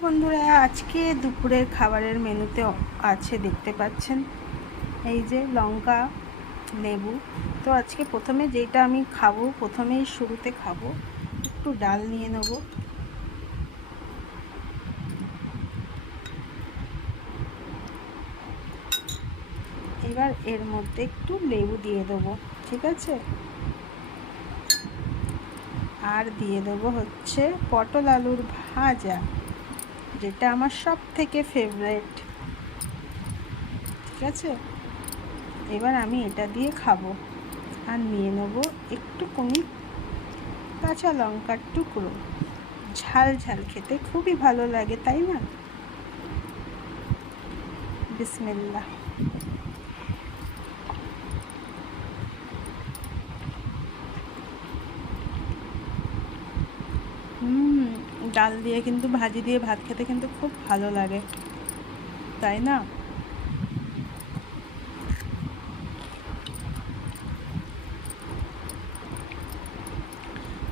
বন্ধুরা, আজকে দুপুরের খাবারের মেনুতে আছে, দেখতে পাচ্ছেন এই যে লঙ্কা, লেবু। তো আজকে প্রথমে যেটা আমি খাবো, প্রথমেই শুরুতে খাবো, একটু ডাল নিয়ে নেব। এবার এর মধ্যে একটু লেবু দিয়ে দেবো, ঠিক আছে। আর দিয়ে দেবো হচ্ছে পটল আলুর ভাজা, যেটা আমার সব থেকে ফেভারিট, ঠিক আছে। এবার আমি এটা দিয়ে খাবো। আর নিয়ে নেব একটুখানি কাঁচা লঙ্কার টুকরো। ঝাল ঝাল খেতে খুবই ভালো লাগে, তাই না? বিসমিল্লাহ। ডাল দিয়ে কিন্তু ভাজি দিয়ে ভাত খেতে কিন্তু খুব ভালো লাগে, তাই না?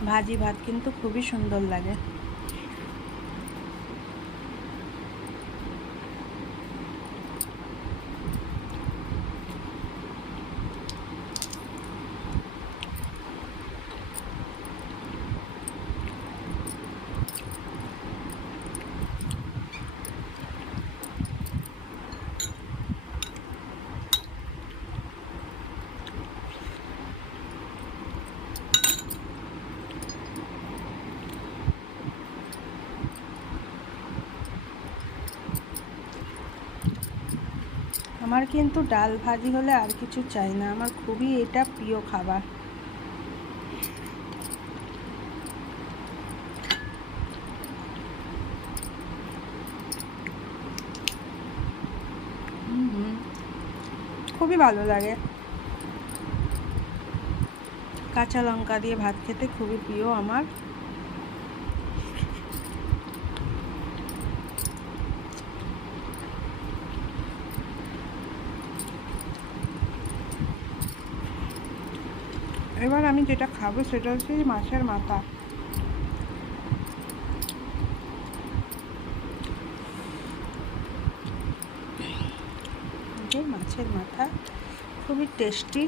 ভাজি ভাত কিন্তু খুবই সুন্দর লাগে। আমার কিন্তু ডাল ভাজি হলে আর কিছু চাই না, আমার খুবই এটা প্রিয় খাবার। খুবই ভালো লাগে। কাঁচা লঙ্কা দিয়ে ভাত খেতে খুবই প্রিয় আমার। এবার আমি যেটা খাবো সেটা হচ্ছে মাছের মাথা। মাছের মাথা খুবই টেস্টি।